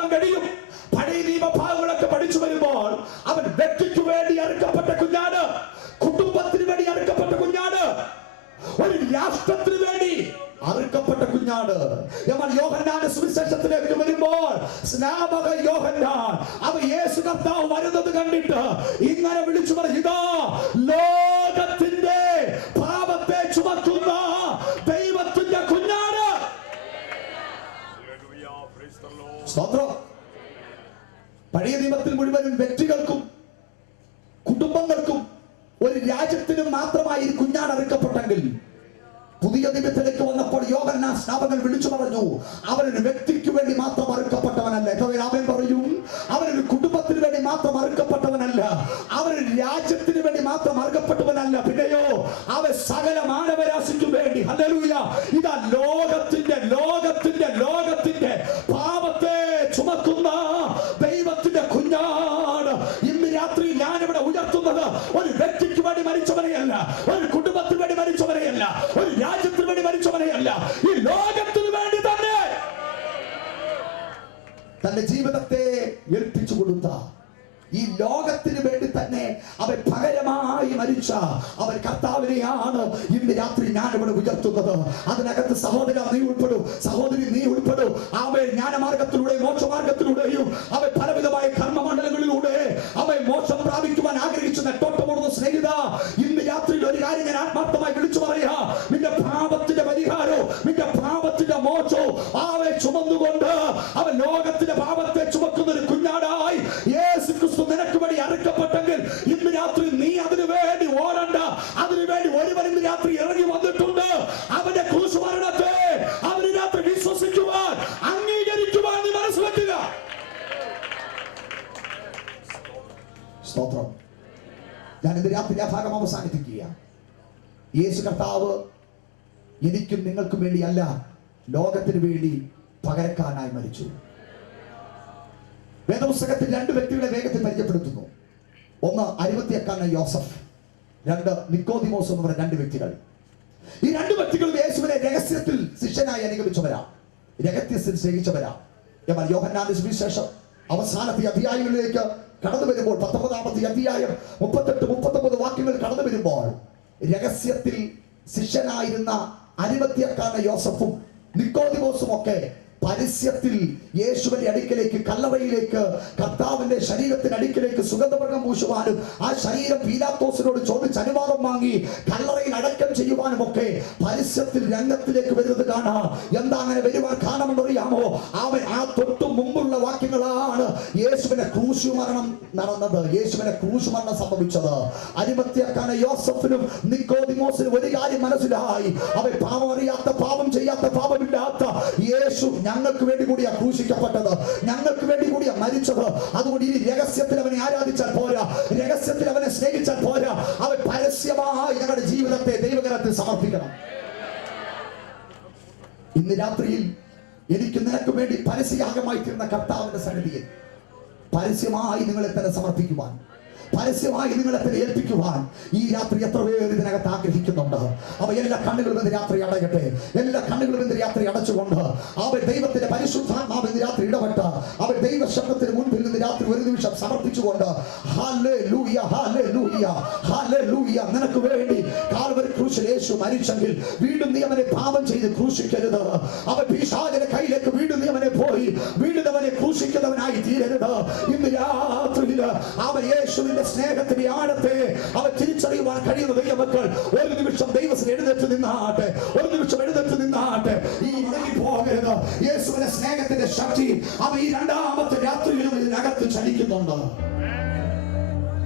മനസ്സിലാക്കുവാൻ കഴിയും. പഴയ നിയമഭാഗങ്ങളൊക്കെ പഠിച്ചു വരുമ്പോൾ അവൻ വ്യക്തിക്ക് വേണ്ടി അറുക്കപ്പെട്ട കുഞ്ഞാട്, കുടുംബത്തിന് വേണ്ടി അറുക്കപ്പെട്ട കുഞ്ഞാട്, ഒരു രാഷ്ട്രത്തിന് വേണ്ടി അറുക്കപ്പെട്ട കുഞ്ഞാട്. എന്നാൽ യോഹന്നാന്റെ സുവിശേഷത്തിലേക്ക് വരുമ്പോൾ സ്നാപക യോഹന്നാൻ അവൻ യേശു കർത്താവ് വരുന്നത് കണ്ടിട്ട് ഇങ്ങനെ വിളിച്ചു പറഞ്ഞു, ഇതാ ലോകത്തിന്റെ പാപത്തെ ചുമക്കുന്ന ദൈവത്തിന്റെ കുഞ്ഞാട്. സ്തോത്രം. പഴയ നിയമത്തിൽ മുഴുവനും വ്യക്തികൾക്കും കുടുംബങ്ങൾക്കും ഒരു രാജ്യത്തിനും മാത്രമായി കുഞ്ഞാട് അറുക്കപ്പെട്ടെങ്കിൽ പുതിയ നിയമത്തിലേക്ക് വന്നപ്പോൾ യോഹന്നാൻ സ്നാപകൻ വിളിച്ചു പറഞ്ഞു, അവനൊരു വ്യക്തിക്ക് വേണ്ടി മാത്രം അറുക്കപ്പെട്ടവനല്ല. അവൻ പറയും, അവനൊരു കുടുംബത്തിന് വേണ്ടി മാത്രം അറുക്കപ്പെട്ടവനല്ല, അവനൊരു രാജ്യത്തിന് വേണ്ടി മാത്രം അറുക്കപ്പെട്ടവനല്ല, പിന്നെയോ അവൻ സകല മാനവരാശിക്കും വേണ്ടി. ഹല്ലേലൂയ. ഇതാ ലോകത്തിന്റെ ലോകത്തിന്റെ ലോകത്തിന്റെ പാപത്തെ ചുമക്കുന്ന ദൈവത്തിന്റെ കുഞ്ഞാട്. ഇന്ന് രാത്രി ഞാനിവിടെ ഉയർത്തുന്നത് ഒരു വ്യക്തിക്ക് വേണ്ടി മരിച്ചവനെയല്ല, ഒരു കുടുംബത്തിന് വേണ്ടി മരിച്ചവനെയല്ല, ഒരു രാജ്യത്തിന് വേണ്ടി മരിച്ചവനെയല്ല, ഈ ലോകത്തിന് വേണ്ടി തന്നെ തന്റെ ജീവിതത്തെ ഏൽപ്പിച്ചു കൊടുത്ത, ഈ ലോകത്തിന് വേണ്ടി തന്നെ അവൻ പകരമായി മരിച്ച അവൻ കർത്താവിനെയാണ് ഇന്ന് രാത്രി ഞാൻ ഇവിടെ ഉയർത്തുന്നത്. അതിനകത്ത് സഹോദര നീ ഉൾപ്പെടും, സഹോദരി നീ ഉൾപ്പെടും. അവൻ ജ്ഞാനമാർഗത്തിലൂടെയും മോക്ഷമാർഗത്തിലൂടെയും അവൻ പലവിധമായ കർമ്മമണ്ഡലങ്ങളിലൂടെ അവൻ മോക്ഷം പ്രാപിക്കുവാൻ ആഗ്രഹിച്ചു നെട്ടോട്ടമോടുന്ന സ്നേഹിത, ഇന്ന് രാത്രിയിൽ ഒരു കാര്യം ഞാൻ ആത്മാർത്ഥമായി വിളിച്ചു പറയാ, നിന്റെ പാപത്തിന്റെ പരിഹാരവും നിന്റെ പാപത്തിന്റെ മോക്ഷവും അവൻ ചുമന്നുകൊണ്ട് അവൻ ലോകത്തിന്റെ പാപത്തെ ചുമക്കുന്ന ഒരു കുഞ്ഞാടായി യേശു ക്രിസ്തു നിനക്ക് വേണ്ടി അറുക്കപ്പെട്ടെങ്കിൽ ഇന്ന് രാത്രി നീ അതിനു വേണ്ടി ഓടണ്ട. അതിനു വേണ്ടി ഒരുവൻ ഇന്ന് രാത്രി ഇറങ്ങി വന്നിട്ടുണ്ട്. അവന്റെ ക്രൂശുമരണത്തെ അവന് രാത്രി വിശ്വസിക്കുവാൻ അംഗീകരിക്കുവാൻ നീ മനസ്സിലാക്കുക. സ്തോത്രം. ഞാൻ ഇന്ന് രാത്രി ആ ഭാഗം അവസാനിപ്പിക്കുക. യേശു കർത്താവ് എനിക്കും നിങ്ങൾക്കും വേണ്ടിയല്ല, ലോകത്തിന് വേണ്ടി പകരക്കാരനായി മരിച്ചു. വേദപുസ്തകത്തിൽ രണ്ട് വ്യക്തികളെ വേഗത്തിൽ പരിചയപ്പെടുത്തുന്നു. ഒന്ന് അരിമത്ഥ്യക്കാരനായ യോസഫ്, രണ്ട് നിക്കോദിമോസ് എന്ന് പറയുന്ന രണ്ട് വ്യക്തികൾ. ഈ രണ്ട് വ്യക്തികളും യേശുവിനെ രഹസ്യത്തിൽ ശിഷ്യനായി അനുഗമിച്ചവരാ, രഹസ്യത്തിൽ സ്നേഹിച്ചവരാ. എന്നാൽ യോഹന്നാന്റെ സുവിശേഷം അവസാനത്തെ അധ്യായങ്ങളിലേക്ക് കടന്നു വരുമ്പോൾ 19-ാമത്തെ അധ്യായം 38-39 വാക്യങ്ങൾ കടന്നു വരുമ്പോൾ രഹസ്യത്തിൽ ശിഷ്യനായിരുന്ന അരിമത്ഥ്യക്കാരനായ യോസഫും നിക്കോദിമോസും ഒക്കെ പരസ്യത്തിൽ യേശുവിന്റെ അടുക്കലേക്ക്, കല്ലറയിലേക്ക്, കർത്താവിന്റെ ശരീരത്തിന്റെ അടുക്കലേക്ക് സുഗന്ധവർഗം പൂശുവാനും ആ ശരീരം പീലാത്തോസിനോട് ചോദിച്ച് അനുവാദം വാങ്ങി കല്ലറയിൽ അടക്കം ചെയ്യുവാനും ഒക്കെ പരസ്യത്തിൽ രംഗത്തിലേക്ക് വരുന്നത് കാണാം. എന്താ അങ്ങനെ വരുവാൻ കാരണമെന്നറിയാമോ? അവൻ ആ തൊട്ടു മുമ്പുള്ള വാക്യങ്ങളാണ് യേശുവിന്റെ ക്രൂശുമരണം നടന്നത്, യേശുവിന്റെ ക്രൂശുമരണം സംഭവിച്ചത്. അരിമത്ഥ്യക്കാരനായ യോസഫിനും നിക്കോദിമോസിനും ഒരു കാര്യം മനസ്സിലായി, അവൻ പാപം അറിയാത്ത, പാപം ചെയ്യാത്ത, പാപമില്ലാത്ത യേശു ഞങ്ങൾക്ക് വേണ്ടി കൂടിയാ ക്രൂശിക്കപ്പെട്ടത്, ഞങ്ങൾക്ക് വേണ്ടി കൂടിയാ മരിച്ചത്. അതുകൊണ്ട് ഈ രഹസ്യത്തിൽ അവനെ ആരാധിച്ചാൽ പോരാ, രഹസ്യത്തിൽ അവനെ സ്നേഹിച്ചാൽ പോരാ, അവൻ പരസ്യമായി ഞങ്ങളുടെ ജീവിതത്തെ ദൈവകരത്തിൽ സമർപ്പിക്കണം. ഇന്ന് രാത്രിയിൽ എനിക്ക് നിനക്ക് വേണ്ടി പരസ്യയാഗമായി തീർന്ന കർത്താവിന്റെ സന്നിധിയിൽ പരസ്യമായി നിങ്ങളെ തന്നെ സമർപ്പിക്കുവാൻ, പരസ്യമായി നിങ്ങളെ തന്നെ ഏൽപ്പിക്കുവാൻ ഈ രാത്രി എത്ര പേര് ഇതിനകത്ത് ആഗ്രഹിക്കുന്നുണ്ട്. അവ എല്ലാ കണ്ണുകളും ഇന്ന് രാത്രി അടയട്ടെ, എല്ലാ കണ്ണുകളും ഇന്ന് രാത്രി അടച്ചുകൊണ്ട് അവൻ ദൈവത്തിന്റെ പരിശുദ്ധാത്മാവ് ഇന്ന് രാത്രി ഇടപെട്ട് അവൻ ദൈവ ശബ്ദത്തിന് മുൻപിൽ ഇന്ന് രാത്രി ഒരു നിമിഷം സമർപ്പിച്ചുകൊണ്ട് ഹല്ലേലൂയ, ഹല്ലേലൂയ, ഹല്ലേലൂയ. നിനക്ക് വേണ്ടി കാൽവരി ക്രൂശിൽ യേശു മരിച്ചെങ്കിൽ വീണ്ടും നീ അവനെ പാപം ചെയ്ത് ക്രൂശിക്കരുത്. അവൻ പിശാചിന്റെ കയ്യിലേക്ക് വീണ്ടും നീ അവനെ പോയി വീണ്ടും അവനെ ക്രൂശിക്കുന്നവനായി തീരരുത്. ഇന്ന് രാത്രിയിൽ അവൻ യേശുവിന്റെ സ്നേഹത്തിന്റെ ആഴത്തെ അവൻ തിരിച്ചറിയുവാൻ കഴിയുന്ന ദൈവമക്കൾ ഒരു നിമിഷം ദൈവത്തിന് എഴുന്നേറ്റ് നിന്നാട്ടെ, ഒരു നിമിഷം എഴുന്നേറ്റ് നിന്നാട്ടെ. ഈ മുടങ്ങി പോകരുത്. യേശുവിന്റെ സ്നേഹത്തിന്റെ ശക്തി അവൻ ഈ രണ്ടാമത്തെ രാത്രിയിലും ഇതിനകത്ത് ചലിക്കുന്നുണ്ട്,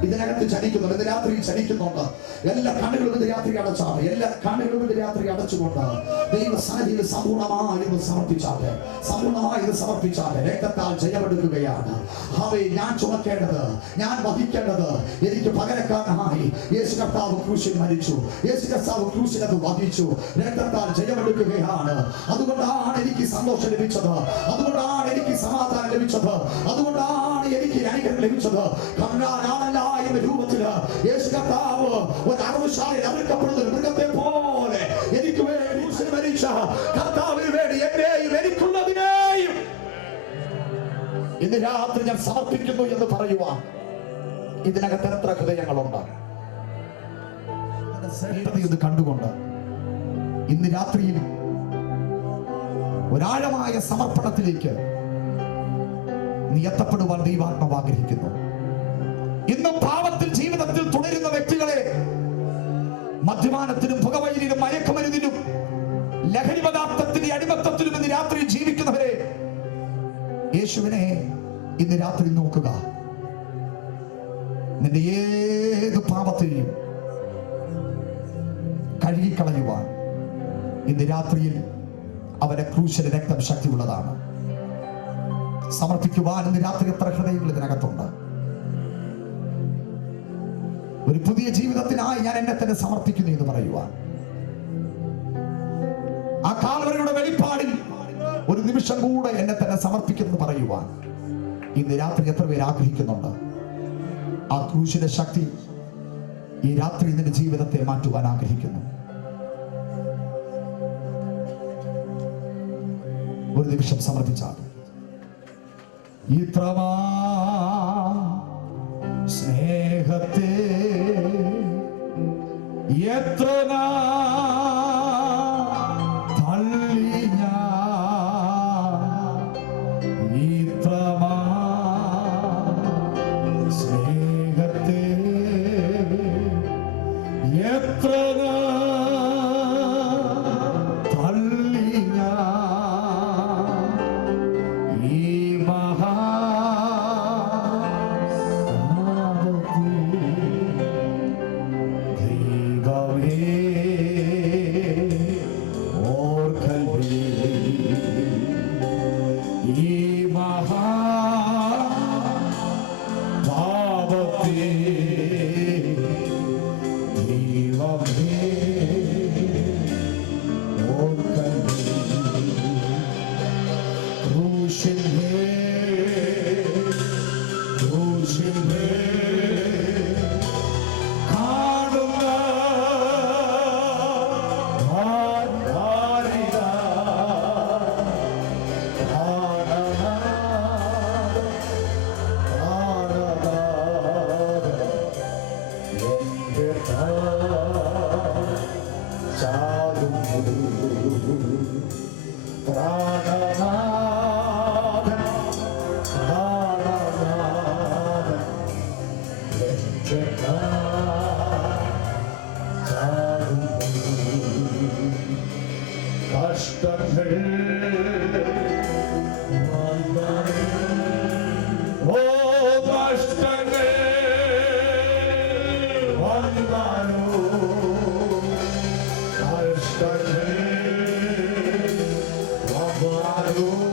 ഇതിനകത്ത് ചലിക്കുന്നുണ്ട്, ഇന്ന് രാത്രി ചലിക്കുന്നുണ്ട്. എല്ലാ കണ്ണുകളും ഇന്ന് രാത്രി അടച്ചാണ്, എല്ലാ കണ്ണുകളും ഇന്ന് രാത്രി അടച്ചുകൊണ്ട് ദൈവസന്നിധിയിൽ സമ്പൂർണ്ണമായി സമർപ്പിച്ചാട്ടെ, സമ്പൂർണ്ണമായി സമർപ്പിച്ചാട്ടെ. രക്തത്താൽ ജയമെടുക്കുകയാണ്. അവയെ ഞാൻ ചുമക്കേണ്ടത്, ഞാൻ വഹിക്കേണ്ടത് എനിക്ക് പകരക്കാരനായി യേശു കർത്താവ് ക്രൂശിൽ മരിച്ചു, യേശു കർത്താവ് ക്രൂശിനത് വഹിച്ചു, രക്തത്താൽ ജയമെടുക്കുകയാണ്. അതുകൊണ്ടാണ് എനിക്ക് സന്തോഷം ലഭിച്ചത്, അതുകൊണ്ടാണ് എനിക്ക് സമാധാനം ലഭിച്ചത്, അതുകൊണ്ടാണ് എനിക്ക് അനുഗ്രഹം ലഭിച്ചത്. കണ്ണാനാണല്ല എന്ന രൂപത്തില് യേശു കർത്താവ് ഒരു അറുശാലയിൽ അറുക്കപ്പെടുന്ന മൃഗത്തെ പോലെ എനിക്ക് വേണ്ടി മരിച്ച കർത്താവിന് വേണ്ടി എന്നെയും എനിക്കുള്ളതിനെയും ഇന്ന് രാത്രി ഞാൻ സമർപ്പിക്കുന്നു എന്ന് പറയുവാൻ ഇതിനകത്ത് എത്ര ഹൃദയങ്ങളുണ്ട്? ശ്രേഷ്ഠതയെന്ന് കണ്ടുകൊണ്ട് ഇന്ന് രാത്രിയിൽ ഒരാഴമായ സമർപ്പണത്തിലേക്ക് നീ എത്തപ്പെടുവാൻ ദൈവാത്മാവ് ആഗ്രഹിക്കുന്നു. ഇന്നും പാപത്തിൽ ജീവിതത്തിൽ തുടരുന്ന വ്യക്തികളെ, മദ്യപാനത്തിനും പുകവലിയിലും മയക്കുമരുന്നിനും ലഹരി പദാർത്ഥത്തിന്റെ അടിമത്തത്തിലും ഇന്ന് രാത്രി ജീവിക്കുന്നവരെ, യേശുവിനെ ഇന്ന് രാത്രി നോക്കുക. നിന്റെ ഏത് പാപത്തെയും കഴുകിക്കളയുവാൻ ഇന്ന് രാത്രിയിൽ അവന്റെ ക്രൂശിലെ രക്തം ശക്തിയുള്ളതാണ്. സമർപ്പിക്കുവാൻ ഇന്ന് രാത്രി എത്ര ഹൃദയങ്ങൾ ഇതിനകത്തുണ്ട്? ഒരു പുതിയ ജീവിതത്തിനായി ഞാൻ എന്നെ തന്നെ സമർപ്പിക്കുന്നു എന്ന് പറയുവാൻ, ആ കാൽവരിയുടെ വെളിപ്പാടിൽ ഒരു നിമിഷം കൂടെ എന്നെ തന്നെ സമർപ്പിക്കുന്നു പറയുവാൻ ഇന്ന് രാത്രി എത്ര പേര് ആഗ്രഹിക്കുന്നുണ്ട്? ആ ക്രൂശിന്റെ ശക്തി ഈ രാത്രി നിന്റെ ജീവിതത്തെ മാറ്റുവാൻ ആഗ്രഹിക്കുന്നു. ഒരു നിമിഷം സമർപ്പിച്ചാൽ ഇത്രമാ സ്നേഹത്തെ എത്ര തള്ളി ഞാൻ, ഇത്രമാ സ്നേഹത്തെ എത്ര തള്ളി ഞാൻ, ഈ മഹാ Hallelujah.